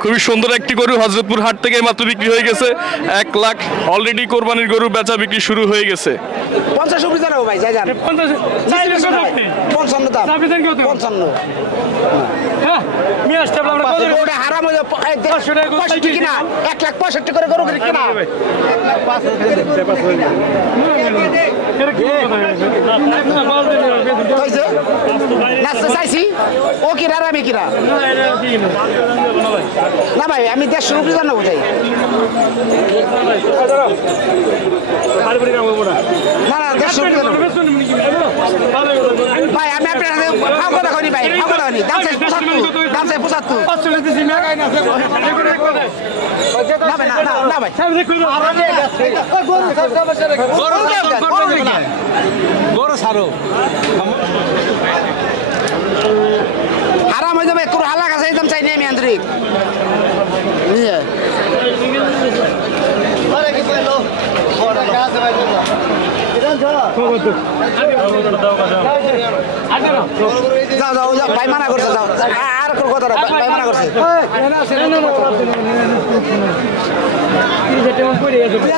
খুবই সুন্দর একটি গরু হযরতপুর হাট থেকে মাত্র বিক্রি হয়ে গেছে 1 লাখ। অলরেডি কোরবানির গরু বেচা বিক্রি শুরু হয়ে গেছে। 50 উপরে জানাবো ভাই যাই যান 55 দাম 55 হ্যাঁ নিয়ে আসতে আমরা কত ওটা হারাম হয়ে 65 কিনা 1 লাখ 65 করে গরু কিনা কইছে নাস্তা চাইছি ও কি হারামি কিনা না ভাই আমি 150 উপরে জানাবো যাই না না 150 উপরে জানাবো ভাই আমি আপনার ফাও কথা কইনি ভাই ফাও কথা কইনি দাম চাই 75 দাম চাই 75 500 দিছি না না ভাই না ভাই বড় সারো হারাম হয়ে যাবে তোর হালা কাছে একদম চাই নি আমি আন্তরিক নিয়ে যাও যাও যাও ভাই মানা করছে যাও আর কোন কথা ভাই মানা করছে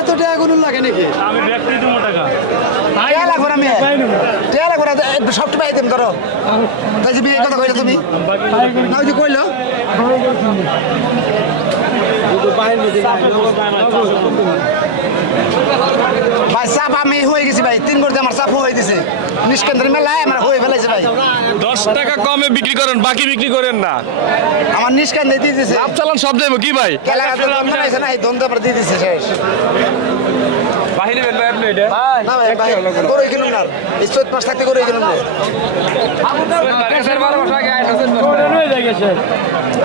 এত টাকা কোনো লাগে নাকি আমি ব্যক্তি দেবো টাকা টাকা লাগবে না মেয়ে টাকা লাগবে না সবটা পাই দেন ধরো তাই যে বিয়ে কথা কইলে তুমি না ওই যে কইলো ভাই চাপ আমি হয়ে গেছি ভাই 3 করতে আমার চাপ হয়ে গেছে নিষ্কেন্দ্র মেলায় আমার হয়ে ফেলাইছে ভাই 10 টাকা কমে বিক্রি করেন, বাকি বিক্রি করেন না। আমার নিষ্কেন্দ্র দিয়ে দিয়েছে লাভ চালান সব দেবো কি ভাই? কেলাকা তো আমি নাইছে না এই দ্বন্দ্ব পর দিয়ে দিয়েছে শেষ বাহিরে বেন ভাই আপনি এটা না ভাই ভাই করে কিনুন না এই 14 মাস থাকতে করে কিনুন না বারের 12 মাস আগে আইছেন হয়ে যায় গেছে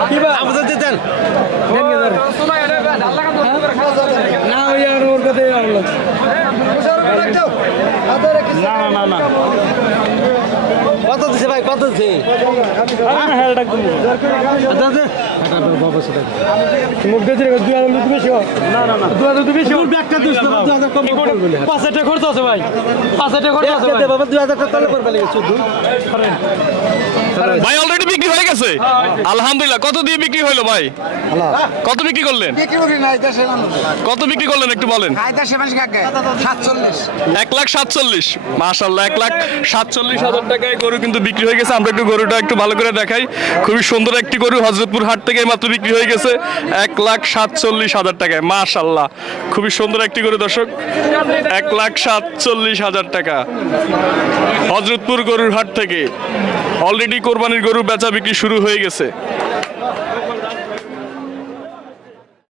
কি ভাই আমাদের দেন না ওই আর ওর কথাই আনলো না না না কত দিছে ভাই কত দিছে আমি হেল ডাক দিমু আচ্ছা বাবা সাথে মুখ দিয়ে দিলে 2000 বেশি না না না 2000 বেশি ওর ব্যাগটা দিস 2000 কম করে বলে 5 টাকা খরচ আছে ভাই 5 টাকা খরচ আছে ভাই বাবা 2000 টাকা তলে করবে লাগে শুধু করেন ভাই অলরেডি বিক্রি হয়ে গেছে আলহামদুলিল্লাহ। কত দিয়ে বিক্রি হলো ভাই? কত বিক্রি করলেন? কি কি নাই দেশে মানুষ কত বিক্রি করলেন একটু বলেন। কায়দা সেবাস কাকে 47 1 লাখ 47 মাশাআল্লাহ 1 লাখ 47 হাজার টাকায় গরু কিন্তু বিক্রি হয়ে গেছে। আমরা একটু গরুটা একটু ভালো করে দেখাই। খুবই সুন্দর একটি গরু হযরতপুর হাট থেকে মাত্র বিক্রি হয়ে গেছে 1 লাখ 47 হাজার টাকায় মাশাআল্লাহ। খুবই সুন্দর একটি গরু দর্শক 1 লাখ 47 হাজার টাকা হযরতপুর গরুর হাট থেকে। অলরেডি কোরবানির গরু বেচা বিক্রি শুরু হয়ে গেছে।